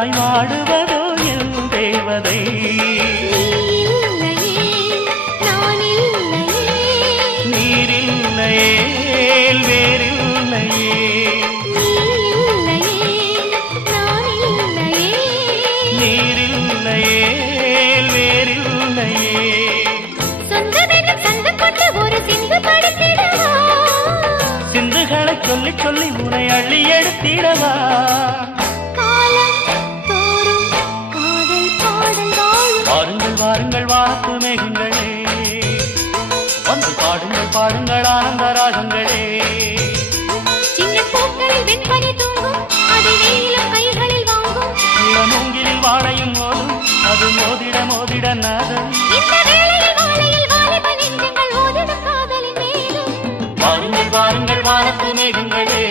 எனக்காய் வாடுவதோ என் தேவதை. நீரில்லையே வேறில்லையே, நீரில்லையே வேறில்லையே. சிந்துகளை சொல்லி சொல்லி உனை அள்ளி எடுத்திடவா. வாருங்கள் வாருங்கள் வானத்து மேகங்களே, வந்து பாடுங்கள் பாடுங்கள் ஆனந்த ராகங்களே. மூங்கிலில் வாழையும் மோதும், அது மோதிட மோதிட நாதம். வாருங்கள் வாருங்கள் வானத்து மேகங்களே.